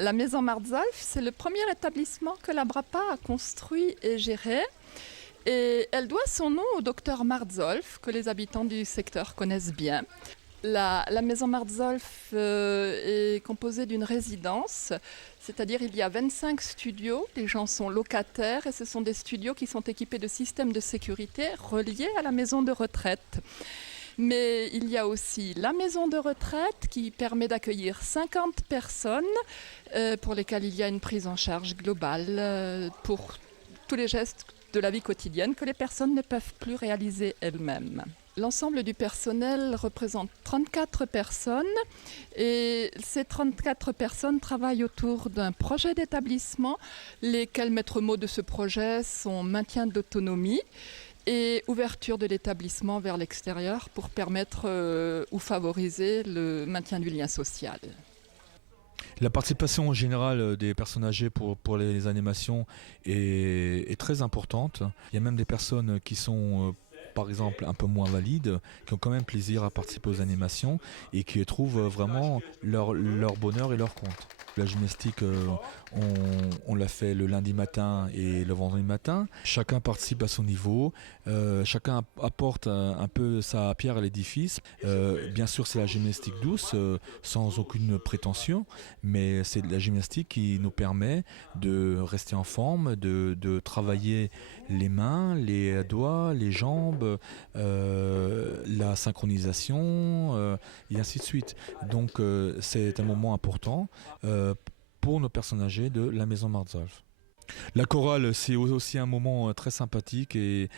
La maison Martzolf, c'est le premier établissement que la BRAPA a construit et géré. Et elle doit son nom au docteur Martzolf, que les habitants du secteur connaissent bien. La maison Martzolf est composée d'une résidence, c'est-à-dire il y a 25 studios, les gens sont locataires et ce sont des studios qui sont équipés de systèmes de sécurité reliés à la maison de retraite. Mais il y a aussi la maison de retraite qui permet d'accueillir 50 personnes pour lesquelles il y a une prise en charge globale pour tous les gestes de la vie quotidienne que les personnes ne peuvent plus réaliser elles-mêmes. L'ensemble du personnel représente 34 personnes et ces 34 personnes travaillent autour d'un projet d'établissement. Lesquels maîtres mots de ce projet sont maintien d'autonomie et ouverture de l'établissement vers l'extérieur pour permettre ou favoriser le maintien du lien social. La participation générale des personnes âgées pour les animations est très importante. Il y a même des personnes qui sont par exemple un peu moins valides, qui ont quand même plaisir à participer aux animations et qui trouvent vraiment leur bonheur et leur compte. La gymnastique, on l'a fait le lundi matin et le vendredi matin. Chacun participe à son niveau, chacun apporte un peu sa pierre à l'édifice. Bien sûr, c'est la gymnastique douce, sans aucune prétention, mais c'est la gymnastique qui nous permet de rester en forme, de travailler les mains, les doigts, les jambes, la synchronisation, et ainsi de suite. Donc c'est un moment important pour nos personnes âgées de la maison Martzolf. La chorale, c'est aussi un moment très sympathique et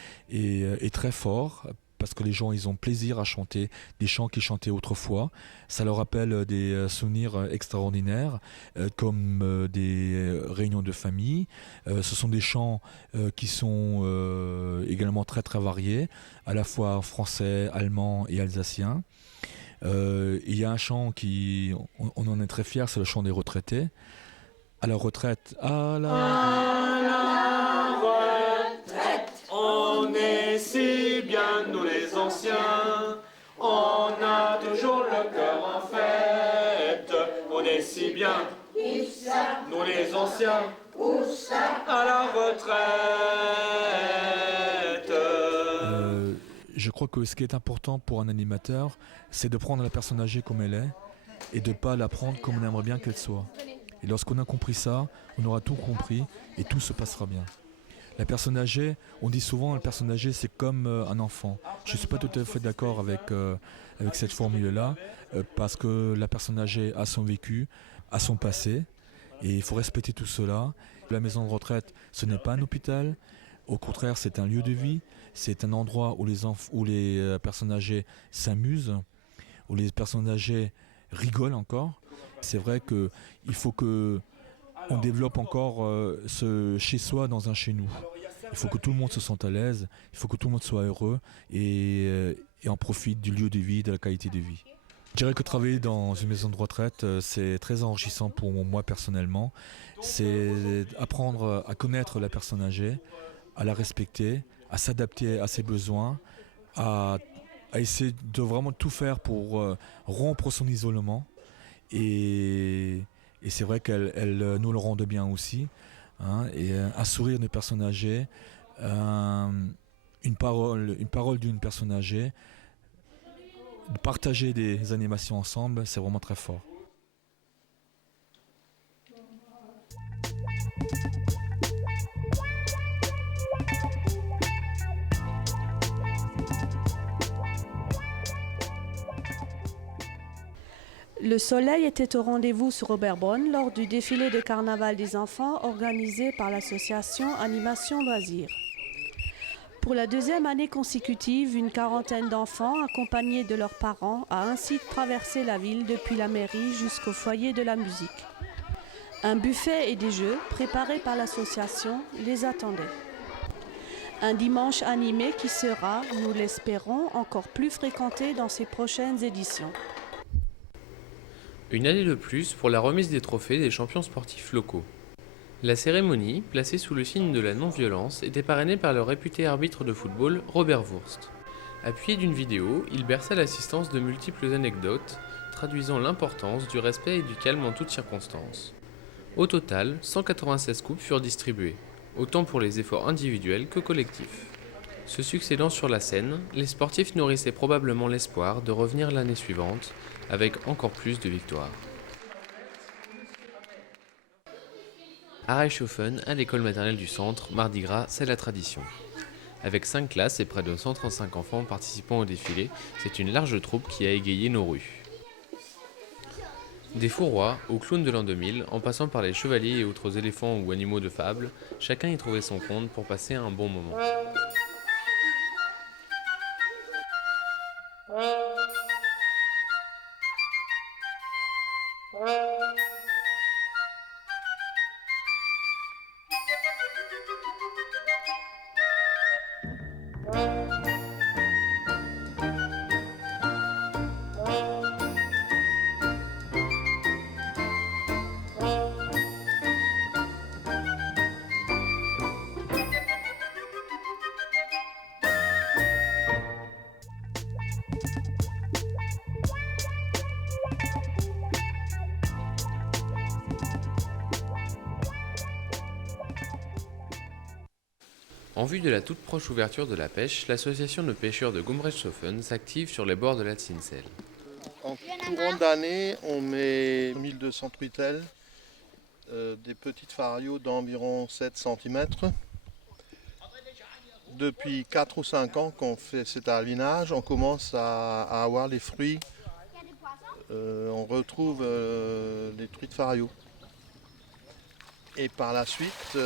très fort, parce que les gens ils ont plaisir à chanter des chants qu'ils chantaient autrefois. Ça leur rappelle des souvenirs extraordinaires, comme des réunions de famille. Ce sont des chants qui sont également très très variés, à la fois français, allemand et alsacien. Il y a un chant on en est très fiers, c'est le chant des retraités. À la retraite, à la retraite, on est si bien, nous les anciens, on a toujours le cœur en fête, on est si bien, nous les anciens, à la retraite. Je crois que ce qui est important pour un animateur, c'est de prendre la personne âgée comme elle est et de ne pas la prendre comme on aimerait bien qu'elle soit. Et lorsqu'on a compris ça, on aura tout compris et tout se passera bien. La personne âgée, on dit souvent la personne âgée c'est comme un enfant. Je ne suis pas tout à fait d'accord avec cette formule-là, parce que la personne âgée a son vécu, a son passé, et il faut respecter tout cela. La maison de retraite, ce n'est pas un hôpital, au contraire c'est un lieu de vie, c'est un endroit où les personnes âgées s'amusent, où les personnes âgées rigolent encore. C'est vrai qu'il faut qu'on développe encore ce chez-soi dans un chez-nous. Il faut que tout le monde se sente à l'aise, il faut que tout le monde soit heureux et en profite du lieu de vie, de la qualité de vie. Je dirais que travailler dans une maison de retraite, c'est très enrichissant pour moi personnellement. C'est apprendre à connaître la personne âgée, à la respecter, à s'adapter à ses besoins, à essayer de vraiment tout faire pour rompre son isolement. Et c'est vrai qu'elle nous le rend de bien aussi. Hein, et un sourire d'une personne âgée, une parole d'une personne âgée, de partager des animations ensemble, c'est vraiment très fort. Le soleil était au rendez-vous sur Oberbronn lors du défilé de carnaval des enfants organisé par l'association Animation Loisirs. Pour la deuxième année consécutive, une quarantaine d'enfants, accompagnés de leurs parents, a ainsi traversé la ville depuis la mairie jusqu'au foyer de la musique. Un buffet et des jeux préparés par l'association les attendaient. Un dimanche animé qui sera, nous l'espérons, encore plus fréquenté dans ces prochaines éditions. Une année de plus pour la remise des trophées des champions sportifs locaux. La cérémonie, placée sous le signe de la non-violence, était parrainée par le réputé arbitre de football Robert Wurst. Appuyé d'une vidéo, il berça l'assistance de multiples anecdotes, traduisant l'importance du respect et du calme en toutes circonstances. Au total, 196 coupes furent distribuées, autant pour les efforts individuels que collectifs. Se succédant sur la scène, les sportifs nourrissaient probablement l'espoir de revenir l'année suivante avec encore plus de victoires. À Reichshofen, à l'école maternelle du centre, Mardi Gras, c'est la tradition. Avec 5 classes et près de 135 enfants participant au défilé, c'est une large troupe qui a égayé nos rues. Des fous rois aux clowns de l'an 2000, en passant par les chevaliers et autres éléphants ou animaux de fable, chacun y trouvait son compte pour passer un bon moment. En vue de la toute proche ouverture de la pêche, l'association de pêcheurs de Gumrechtshofen s'active sur les bords de la Zinsel. En courant d'année, on met 1200 truitelles, des petites farios d'environ 7 cm. Depuis 4 ou 5 ans qu'on fait cet alinage, on commence à avoir les fruits. On retrouve les truites farios. Et par la suite,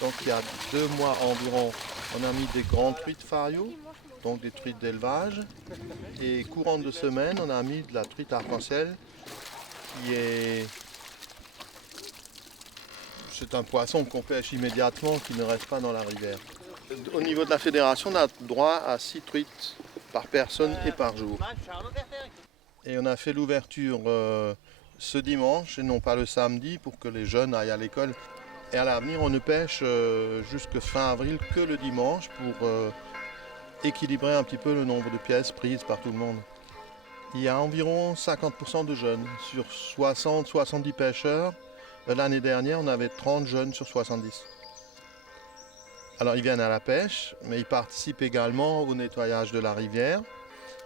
donc il y a 2 mois environ, on a mis des grandes truites fario, donc des truites d'élevage. Et courant de semaine, on a mis de la truite arc-en-ciel, c'est un poisson qu'on pêche immédiatement, qui ne reste pas dans la rivière. Au niveau de la fédération, on a droit à 6 truites par personne et par jour. Et on a fait l'ouverture ce dimanche et non pas le samedi pour que les jeunes aillent à l'école. Et à l'avenir, on ne pêche jusque fin avril que le dimanche pour équilibrer un petit peu le nombre de pièces prises par tout le monde. Il y a environ 50% de jeunes sur 60-70 pêcheurs. L'année dernière, on avait 30 jeunes sur 70. Alors ils viennent à la pêche, mais ils participent également au nettoyage de la rivière.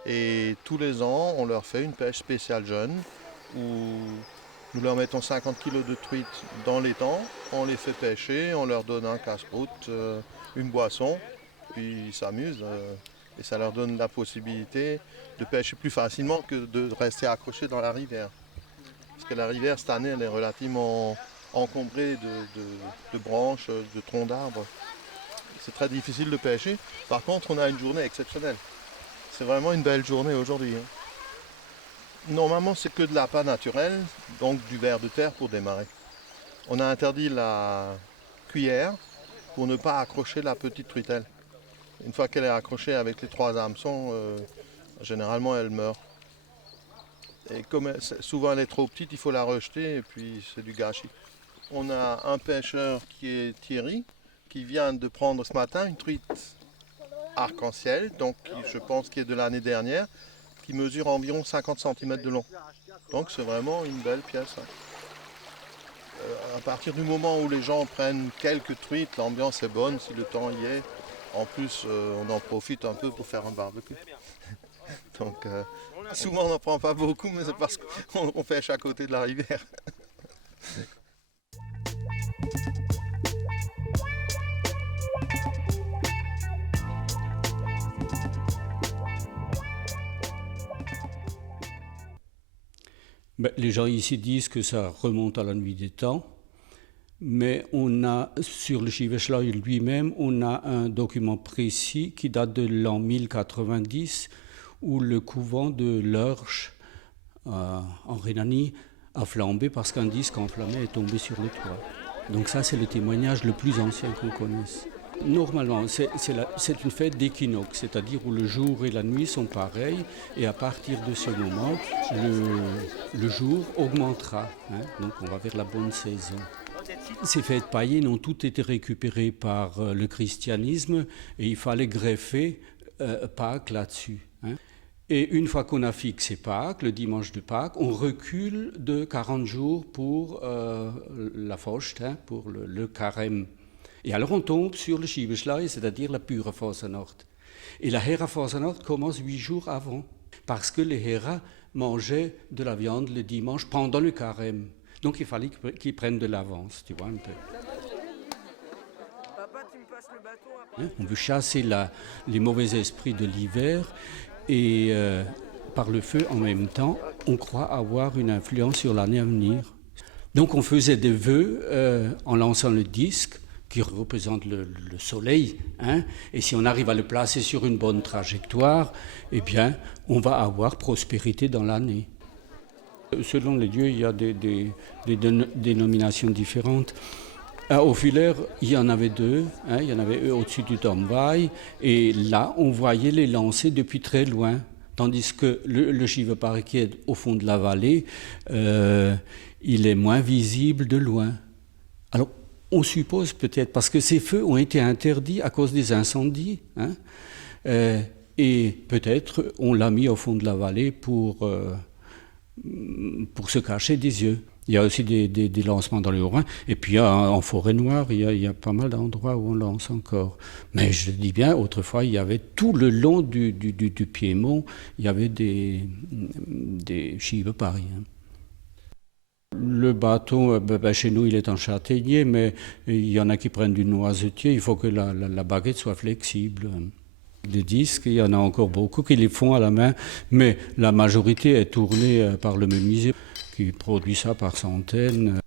Et tous les ans, on leur fait une pêche spéciale jeune où nous leur mettons 50 kg de truites dans l'étang, on les fait pêcher, on leur donne un casse-croûte, une boisson, puis ils s'amusent et ça leur donne la possibilité de pêcher plus facilement que de rester accrochés dans la rivière. Parce que la rivière cette année elle est relativement encombrée de branches, de troncs d'arbres. C'est très difficile de pêcher. Par contre, on a une journée exceptionnelle. C'est vraiment une belle journée aujourd'hui. Normalement, c'est que de l'appât naturel, donc du ver de terre pour démarrer. On a interdit la cuillère pour ne pas accrocher la petite truitelle. Une fois qu'elle est accrochée avec les 3 hameçons, généralement elle meurt. Et comme souvent elle est trop petite, il faut la rejeter et puis c'est du gâchis. On a un pêcheur qui est Thierry, qui vient de prendre ce matin une truite arc-en-ciel, donc je pense qu'il est de l'année dernière, qui mesure environ 50 cm de long. Donc c'est vraiment une belle pièce. À partir du moment où les gens prennent quelques truites, l'ambiance est bonne si le temps y est. En plus, on en profite un peu pour faire un barbecue. Donc souvent on n'en prend pas beaucoup, mais c'est parce qu'on pêche à côté de la rivière. Les gens ici disent que ça remonte à la nuit des temps, mais on a, sur le Schiebeschleuer lui-même, on a un document précis qui date de l'an 1090, où le couvent de Lörsch, en Rhénanie, a flambé parce qu'un disque enflammé est tombé sur le toit. Donc ça, c'est le témoignage le plus ancien qu'on connaisse. Normalement, c'est une fête d'équinoxe, c'est-à-dire où le jour et la nuit sont pareils, et à partir de ce moment, le jour augmentera. Donc on va vers la bonne saison. Ces fêtes païennes ont toutes été récupérées par le christianisme, et il fallait greffer Pâques là-dessus. Et une fois qu'on a fixé Pâques, le dimanche de Pâques, on recule de 40 jours pour la Faust, pour le carême. Et alors on tombe sur le Schiebeschlei, c'est-à-dire la pure Fasernacht. Et la Hera Fasernacht commence 8 jours avant, parce que les Heras mangeaient de la viande le dimanche pendant le carême. Donc il fallait qu'ils prennent de l'avance, tu vois un peu. On veut chasser les mauvais esprits de l'hiver et par le feu en même temps, on croit avoir une influence sur l'année à venir. Donc on faisait des vœux en lançant le disque qui représente le soleil, et si on arrive à le placer sur une bonne trajectoire, eh bien, on va avoir prospérité dans l'année. Selon les dieux, il y a des dénominations différentes. Au Fuller, il y en avait 2, il y en avait au-dessus du Domwai, et là, on voyait les lancer depuis très loin, tandis que le Schiebepark qui est au fond de la vallée, il est moins visible de loin. Alors, on suppose peut-être, parce que ces feux ont été interdits à cause des incendies, et peut-être on l'a mis au fond de la vallée pour se cacher des yeux. Il y a aussi des lancements dans le Haut-Rhin, et puis en forêt noire, il y a pas mal d'endroits où on lance encore. Mais je dis bien, autrefois, il y avait tout le long du Piémont, il y avait des Schiebepark. Le bâton, chez nous, il est en châtaignier, mais il y en a qui prennent du noisetier. Il faut que la baguette soit flexible. Des disques, il y en a encore beaucoup qui les font à la main, mais la majorité est tournée par le menuisier qui produit ça par centaines.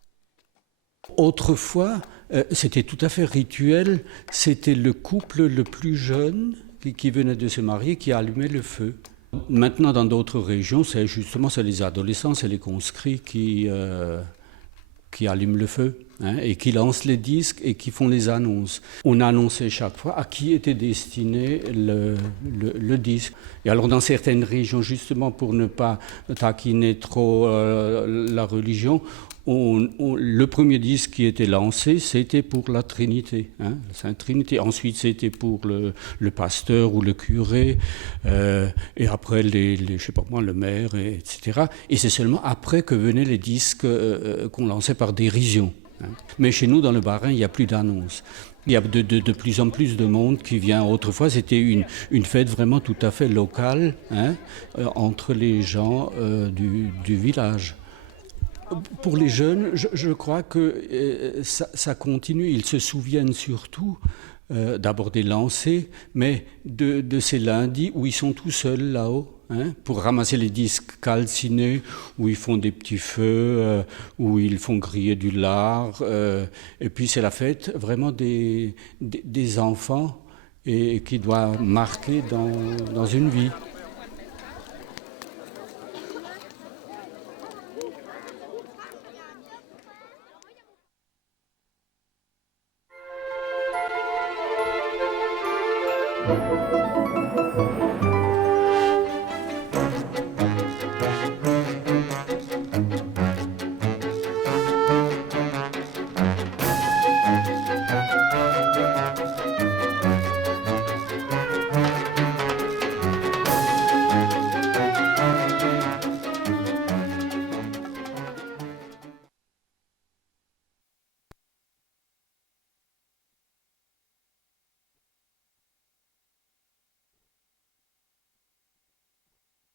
Autrefois, c'était tout à fait rituel. C'était le couple le plus jeune qui venait de se marier qui allumait le feu. Maintenant, dans d'autres régions, c'est les adolescents, c'est les conscrits qui allument le feu et qui lancent les disques et qui font les annonces. On annonçait chaque fois à qui était destiné le disque. Et alors, dans certaines régions, justement, pour ne pas taquiner trop la religion, le premier disque qui était lancé, c'était pour la Trinité, la Sainte Trinité. Ensuite, c'était pour le pasteur ou le curé, et après, je sais pas moi, le maire, etc. Et c'est seulement après que venaient les disques qu'on lançait par dérision. Mais chez nous, dans le Bas-Rhin, il n'y a plus d'annonces. Il y a de plus en plus de monde qui vient. Autrefois, c'était une fête vraiment tout à fait locale, entre les gens du village. Pour les jeunes, je crois que ça continue. Ils se souviennent surtout d'abord des lancers, mais de ces lundis où ils sont tout seuls là-haut, pour ramasser les disques calcinés, où ils font des petits feux, où ils font griller du lard. Et puis c'est la fête vraiment des enfants et qui doit marquer dans une vie.